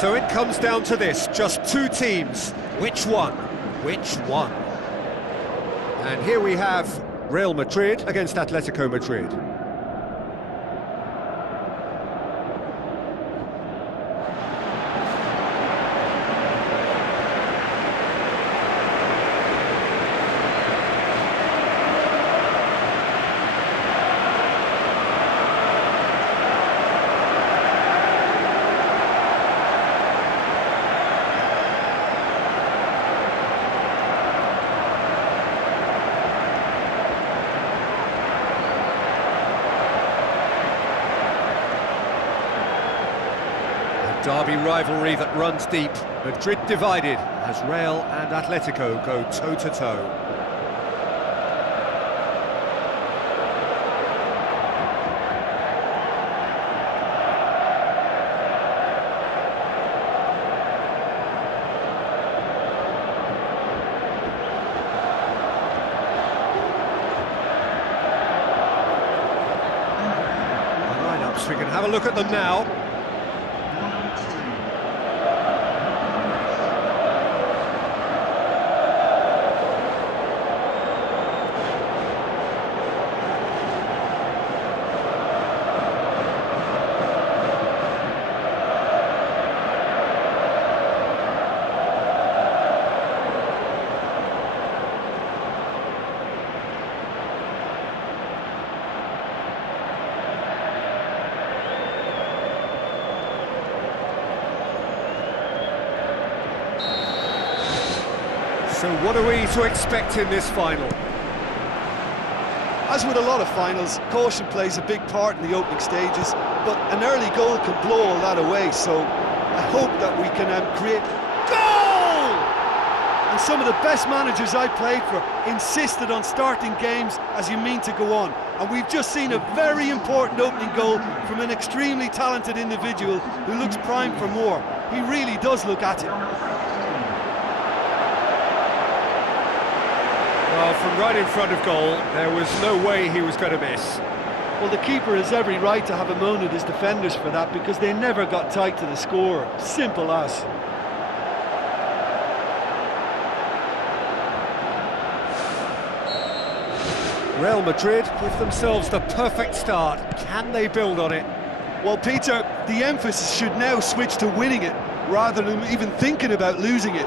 So it comes down to this, just two teams. Which one? Which one? And here we have Real Madrid against Atletico Madrid. Derby rivalry that runs deep. Madrid divided as Real and Atletico go toe-to-toe. The lineups, we can have a look at them now. So what are we to expect in this final? As with a lot of finals, caution plays a big part in the opening stages, but an early goal can blow all that away, so I hope that we can create... Goal! And some of the best managers I played for insisted on starting games as you mean to go on, and we've just seen a very important opening goal from an extremely talented individual who looks primed for more. He really does look at it. Well, from right in front of goal, there was no way he was going to miss. Well, the keeper has every right to have a moan at his defenders for that, because they never got tight to the score. Simple as. Real Madrid give themselves the perfect start. Can they build on it? Well, Peter, the emphasis should now switch to winning it, rather than even thinking about losing it.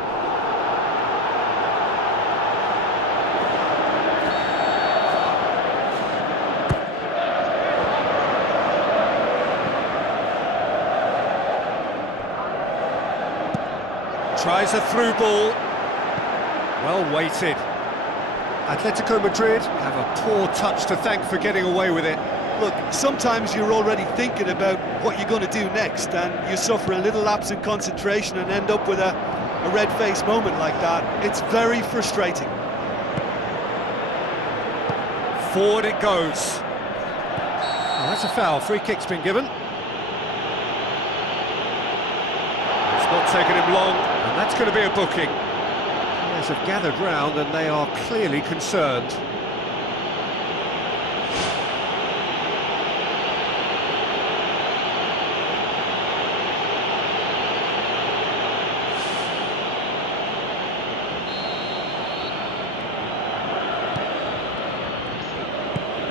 Tries a through ball. Well weighted. Atletico Madrid have a poor touch to thank for getting away with it. Look, sometimes you're already thinking about what you're going to do next, and you suffer a little lapse in concentration and end up with a red-faced moment like that. It's very frustrating. Forward it goes. Oh, that's a foul. Free kick's been given. It's not taken him long, and that's going to be a booking. Players have gathered round and they are clearly concerned.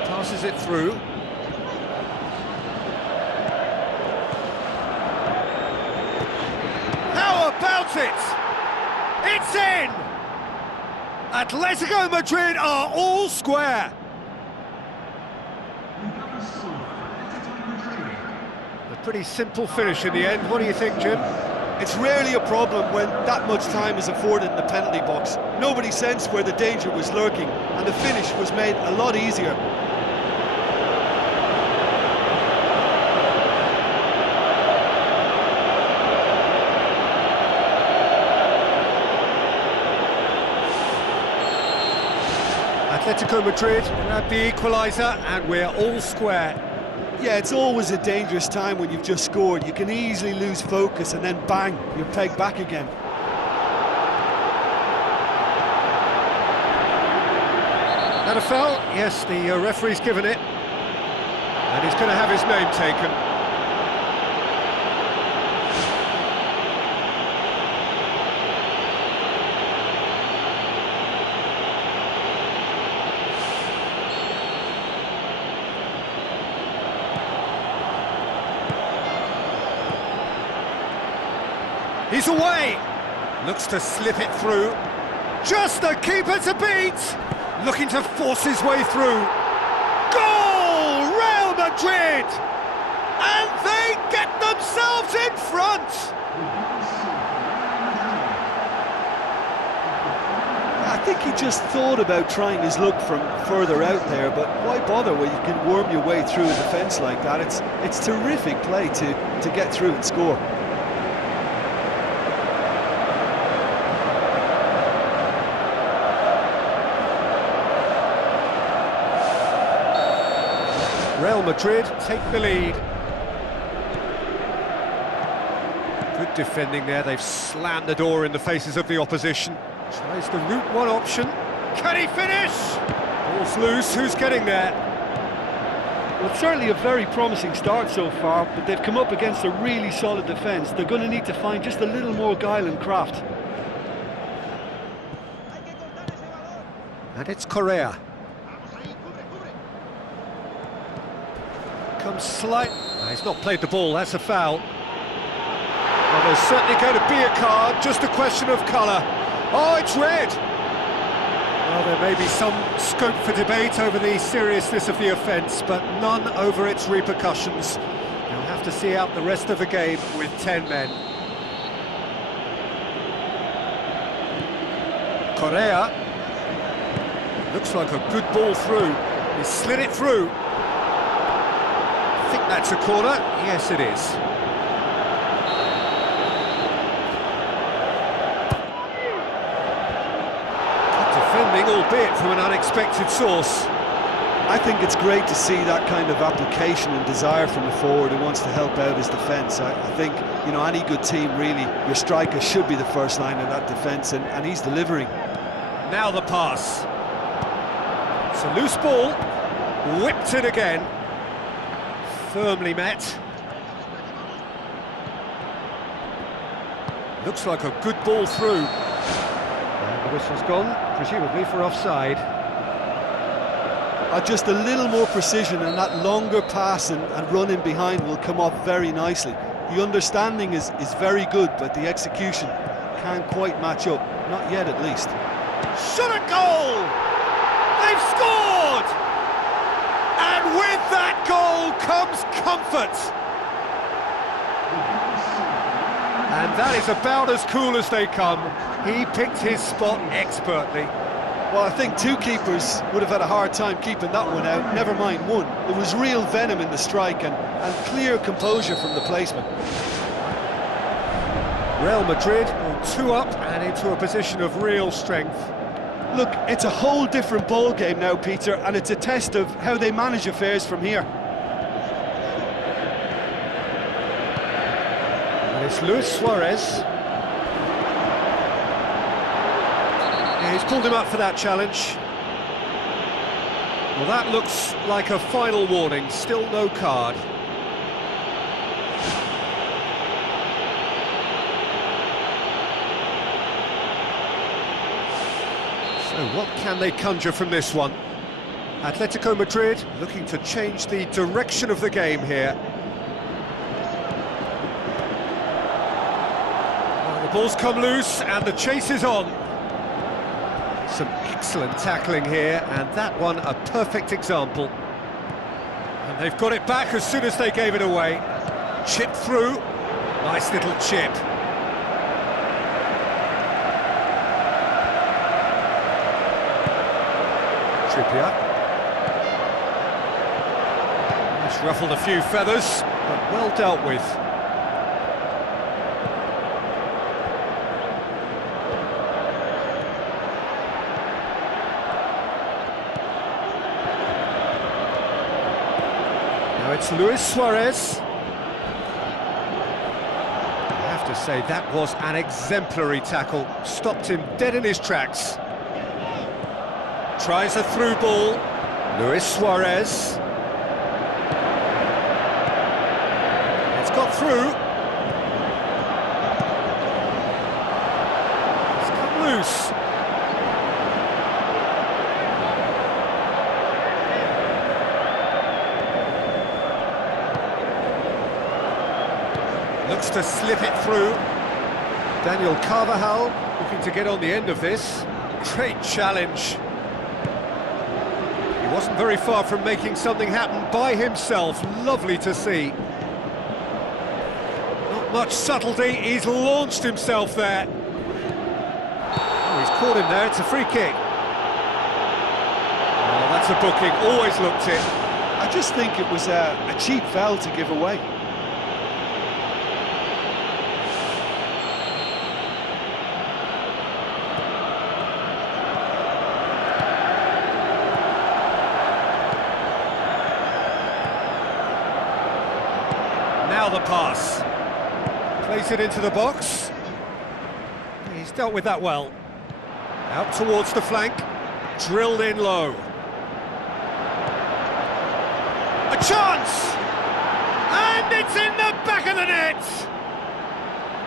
Passes it through. How about it? It's in! Atletico Madrid are all square. A pretty simple finish in the end. What do you think, Jim? It's rarely a problem when that much time is afforded in the penalty box. Nobody sensed where the danger was lurking, and the finish was made a lot easier. Atletico Madrid grab the equaliser and we're all square. Yeah, it's always a dangerous time when you've just scored. You can easily lose focus and then bang, you're pegged back again. That a foul? Yes, the referee's given it. And he's going to have his name taken. He's away. Looks to slip it through. Just the keeper to beat. Looking to force his way through. Goal! Real Madrid! And they get themselves in front! I think he just thought about trying his luck from further out there, but why bother when you can worm your way through a defence like that? It's terrific play to get through and score. Real Madrid take the lead. Good defending there, they've slammed the door in the faces of the opposition. Tries the route one option. Can he finish? Ball's loose, who's getting there? Well, it's certainly a very promising start so far, but they've come up against a really solid defence. They're going to need to find just a little more guile and craft. And it's Correa. Comes slight... Oh, he's not played the ball, that's a foul. Well, there's certainly going to be a card, just a question of colour. Oh, it's red! Well, there may be some scope for debate over the seriousness of the offence, but none over its repercussions. You'll have to see out the rest of the game with 10 men. Correa. Looks like a good ball through. He slid it through. I think that's a corner. Yes, it is. Defending, albeit from an unexpected source. I think it's great to see that kind of application and desire from a forward who wants to help out his defence. I think, you know, any good team, really, your striker should be the first line of that defence, and he's delivering. Now the pass. It's a loose ball. Whipped it again. Firmly met. Looks like a good ball through. And the whistle's gone, presumably for offside. Just a little more precision, and that longer pass and run in behind will come off very nicely. The understanding is very good, but the execution can't quite match up. Not yet, at least. Shot at goal! They've scored! And with that goal comes comfort. And that is about as cool as they come. He picked his spot expertly. Well, I think two keepers would have had a hard time keeping that one out, never mind one. There was real venom in the strike and clear composure from the placement. Real Madrid go 2 up and into a position of real strength. Look, it's a whole different ball game now, Peter, and it's a test of how they manage affairs from here. And it's Luis Suarez. Yeah, he's pulled him up for that challenge. Well, that looks like a final warning, still no card. So what can they conjure from this one? Atletico Madrid looking to change the direction of the game here. Well, the ball's come loose and the chase is on. Some excellent tackling here, and that one a perfect example. And they've got it back as soon as they gave it away. Chip through, nice little chip. Trippier. He's ruffled a few feathers, but well dealt with. Now it's Luis Suarez. I have to say, that was an exemplary tackle. Stopped him dead in his tracks. Tries a through ball. Luis Suarez. It's got through. It's come loose. Looks to slip it through. Daniel Carvajal looking to get on the end of this. Great challenge. He wasn't very far from making something happen by himself. Lovely to see. Not much subtlety, he's launched himself there. Oh, he's caught him there, it's a free kick. Oh, that's a booking, always looked it. I just think it was a cheap foul to give away. Now the pass. Plays it into the box. He's dealt with that well. Out towards the flank. Drilled in low. A chance! And it's in the back of the net!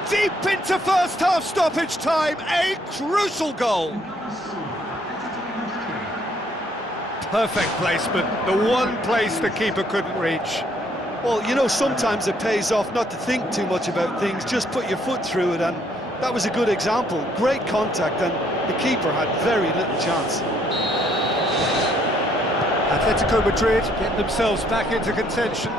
Deep into first half stoppage time, a crucial goal. Perfect placement, the one place the keeper couldn't reach. Well, you know, sometimes it pays off not to think too much about things, just put your foot through it, and that was a good example. Great contact, and the keeper had very little chance. Atletico Madrid getting themselves back into contention.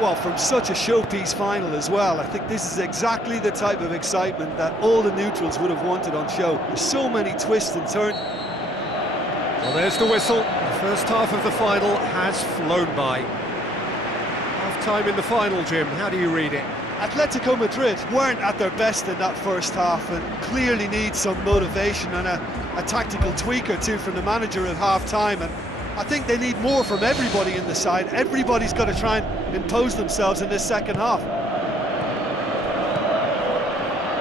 Well, from such a showpiece final as well, I think this is exactly the type of excitement that all the neutrals would have wanted on show. There's so many twists and turns. Well, there's the whistle. The first half of the final has flown by. Half-time in the final, Jim. How do you read it? Atletico Madrid weren't at their best in that first half and clearly need some motivation and a tactical tweak or two from the manager at half-time. And I think they need more from everybody in the side. Everybody's got to try and impose themselves in this second half.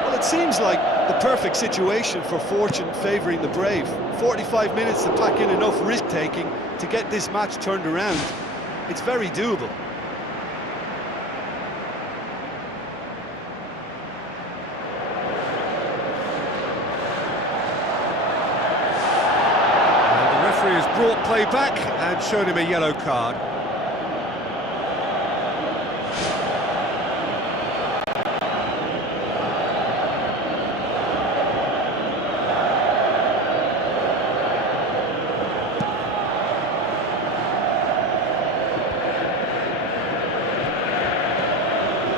Well, it seems like the perfect situation for fortune favouring the brave. 45 minutes to pack in enough risk-taking to get this match turned around. It's very doable. Has brought play back and shown him a yellow card.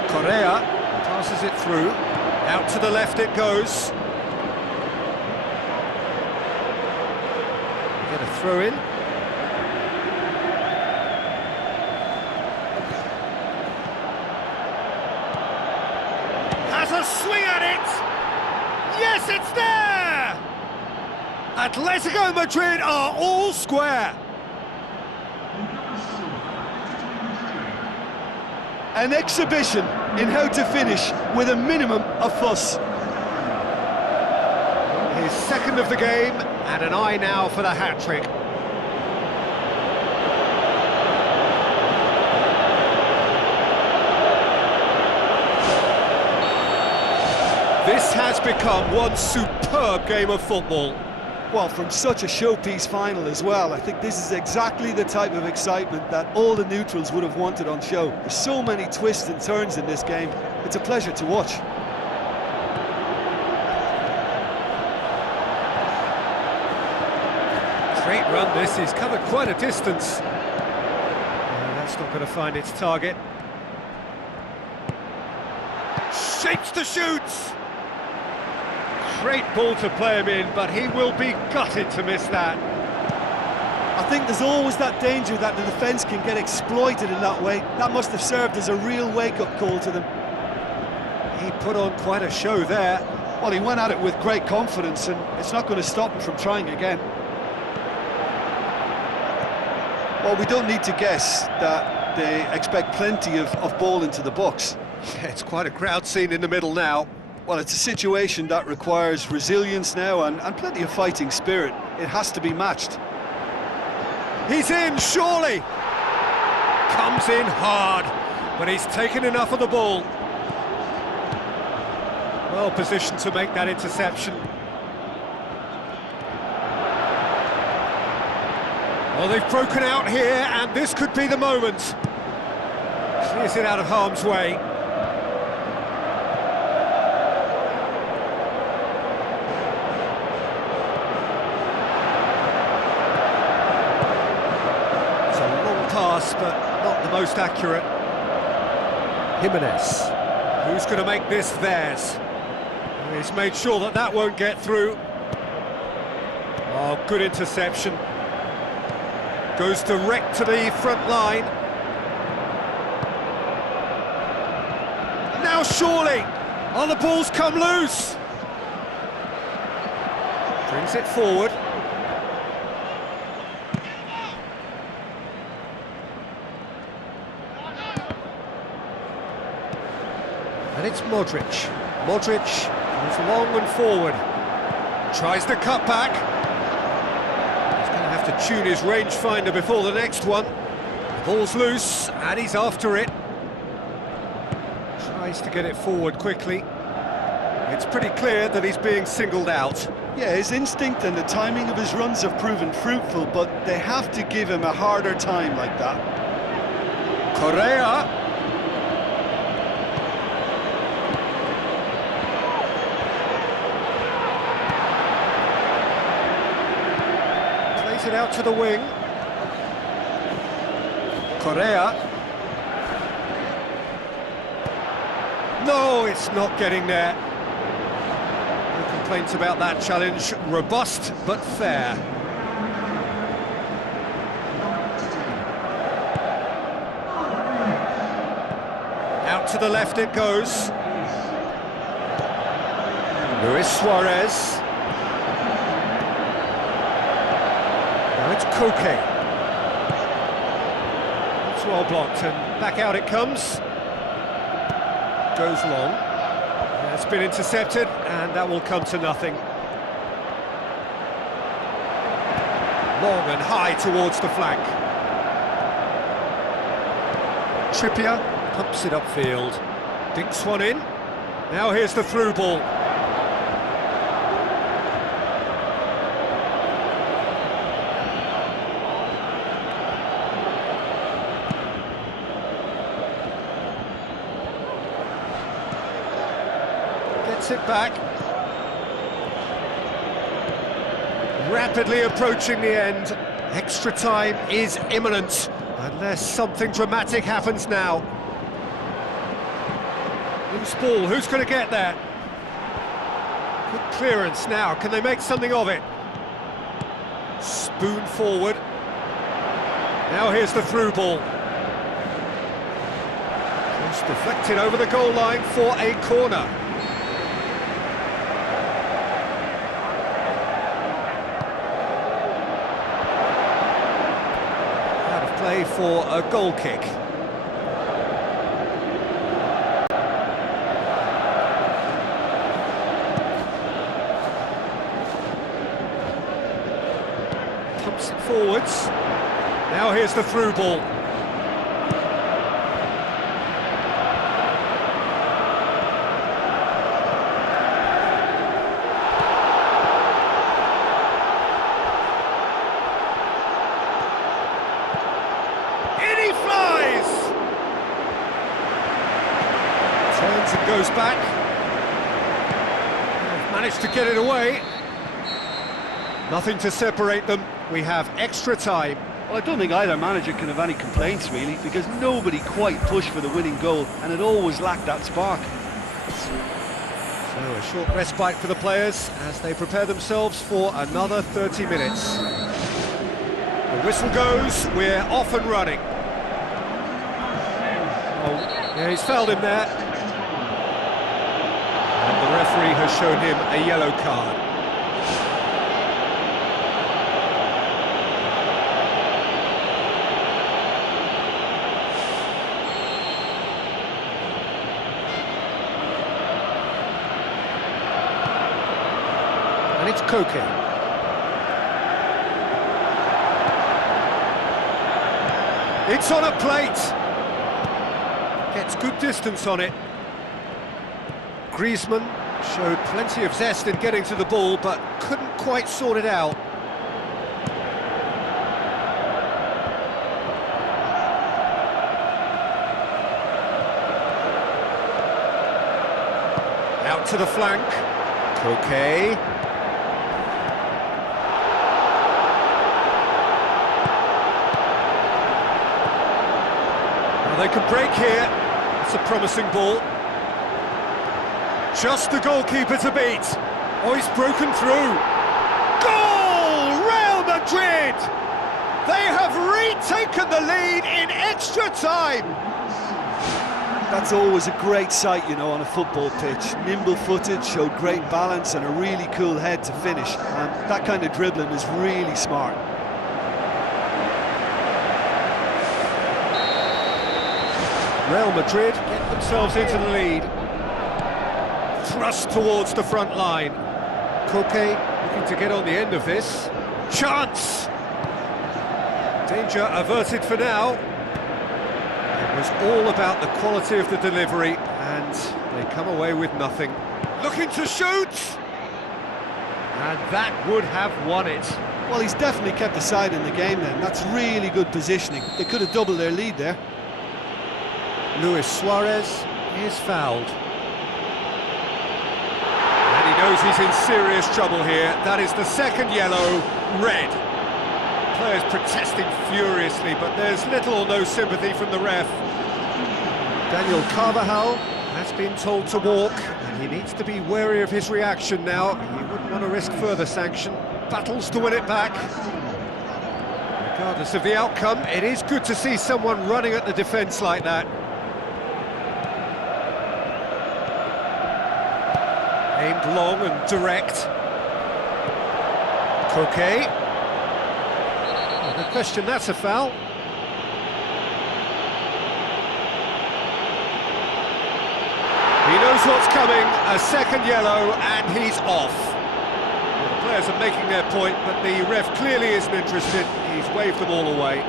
Correa passes it through, out to the left it goes. Get a throw in. Has a swing at it! Yes, it's there! Atletico Madrid are all square. An exhibition in how to finish with a minimum of fuss. His second of the game, and an eye now for the hat-trick. This has become one superb game of football. Well, from such a showpiece final as well, I think this is exactly the type of excitement that all the neutrals would have wanted on show. There's so many twists and turns in this game. It's a pleasure to watch. Great run this, he's covered quite a distance. That's not going to find its target. Shapes to shoot! Great ball to play him in, but he will be gutted to miss that. I think there's always that danger that the defence can get exploited in that way. That must have served as a real wake-up call to them. He put on quite a show there. Well, he went at it with great confidence, and it's not going to stop him from trying again. Well, we don't need to guess that they expect plenty of ball into the box. Yeah, it's quite a crowd scene in the middle now. Well, it's a situation that requires resilience now and plenty of fighting spirit. It has to be matched. He's in, surely! Comes in hard, but he's taken enough of the ball. Well positioned to make that interception. Well, they've broken out here, and this could be the moment. Clears it out of harm's way. pass, but not the most accurate. Jimenez. Who's going to make this theirs? He's made sure that that won't get through. Oh, good interception. Goes direct to the front line. Now surely! Oh, the ball's come loose! Brings it forward. And it's Modric. Modric goes long and forward. Tries the cut back. He's going to have to tune his rangefinder before the next one. The ball's loose, and he's after it. Tries to get it forward quickly. It's pretty clear that he's being singled out. Yeah, his instinct and the timing of his runs have proven fruitful, but they have to give him a harder time like that. Correa. Plays it out to the wing. Correa. No, it's not getting there. No complaints about that challenge. Robust, but fair. Out to the left it goes. Luis Suarez. Now it's Koke. It's well blocked, and back out it comes. Goes long. It's been intercepted, and that will come to nothing. Long and high towards the flank. Trippier pumps it upfield. Dinks one in. Now here's the through ball. Gets it back. Rapidly approaching the end. Extra time is imminent, unless something dramatic happens now. Loose ball, who's going to get there? Good clearance now, can they make something of it? Spoon forward. Now here's the through ball. Just deflected over the goal line for a corner. Out of play for a goal kick. Pumps it forwards. Now here's the through ball. In he flies! Turns and goes back. Managed to get it away. Nothing to separate them. We have extra time. Well, I don't think either manager can have any complaints, really, because nobody quite pushed for the winning goal, and it always lacked that spark. So a short respite for the players as they prepare themselves for another 30 minutes. The whistle goes, we're off and running. Oh, yeah, he's fouled him there. And the referee has shown him a yellow card. And it's Koke. It's on a plate. Gets good distance on it. Griezmann showed plenty of zest in getting to the ball, but couldn't quite sort it out. Out to the flank. Koke. They can break here. It's a promising ball. Just the goalkeeper to beat. Oh, he's broken through. Goal! Real Madrid! They have retaken the lead in extra time. That's always a great sight, you know, on a football pitch. Nimble-footed, showed great balance and a really cool head to finish. And that kind of dribbling is really smart. Real Madrid get themselves into the lead. Thrust towards the front line. Koke looking to get on the end of this. Chance! Danger averted for now. It was all about the quality of the delivery, and they come away with nothing. Looking to shoot! And that would have won it. Well, he's definitely kept the side in the game then. That's really good positioning. They could have doubled their lead there. Luis Suarez is fouled. And he knows he's in serious trouble here. That is the second yellow, red. Players protesting furiously, but there's little or no sympathy from the ref. Daniel Carvajal has been told to walk, and he needs to be wary of his reaction now. He wouldn't want to risk further sanction. Battles to win it back. Regardless of the outcome, it is good to see someone running at the defence like that. Aimed long and direct. Koke. No question, that's a foul. He knows what's coming, a second yellow, and he's off. Well, the players are making their point, but the ref clearly isn't interested. He's waved them all away.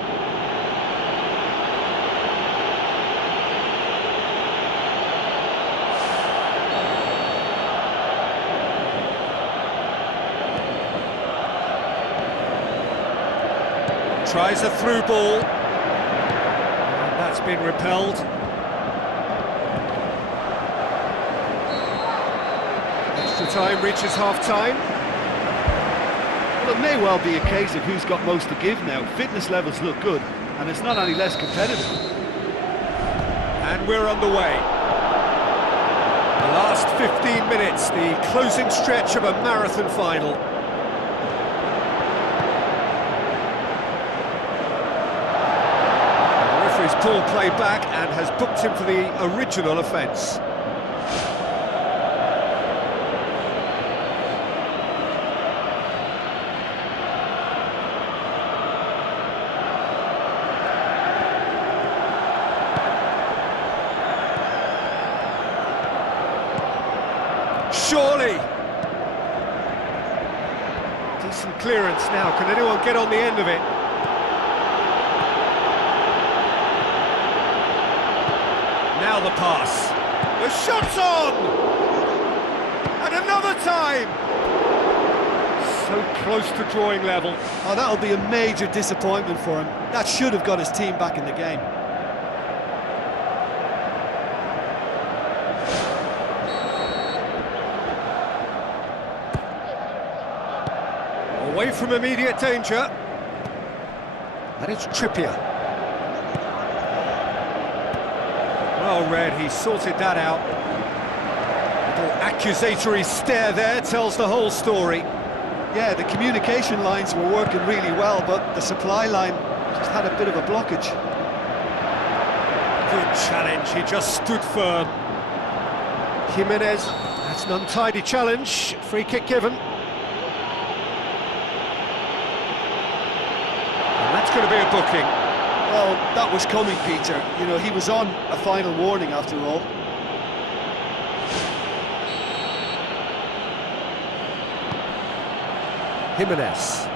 Tries a through ball, and that's been repelled. Extra time reaches half-time. Well, it may well be a case of who's got most to give now. Fitness levels look good, and it's not any less competitive. And we're underway. The last 15 minutes, the closing stretch of a marathon final. He's pulled play back and has booked him for the original offence. Surely! Decent clearance now. Can anyone get on the end of it? Now the pass. The shot's on! And another time! So close to drawing level. Oh, that'll be a major disappointment for him. That should have got his team back in the game. Away from immediate danger. And it's Trippier. Well read, he sorted that out. Little accusatory stare there tells the whole story. Yeah, the communication lines were working really well, but the supply line just had a bit of a blockage. Good challenge, he just stood firm. Jimenez, that's an untidy challenge, free kick given. And that's going to be a booking. Well, that was coming, Peter. You know, he was on a final warning after all. Jimenez.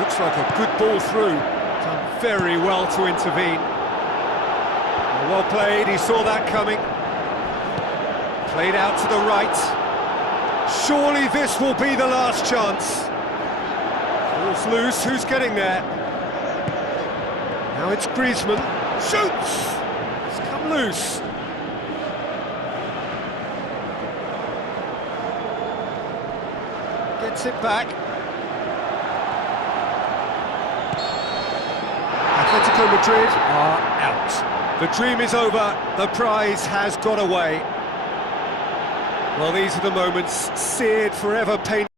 Looks like a good ball through. Done very well to intervene. Well played, he saw that coming. Played out to the right. Surely this will be the last chance. Ball's loose, who's getting there? Now it's Griezmann. Shoots! It's come loose. Gets it back. Atletico Madrid are out. The dream is over, the prize has gone away. Well, these are the moments seared forever, painful.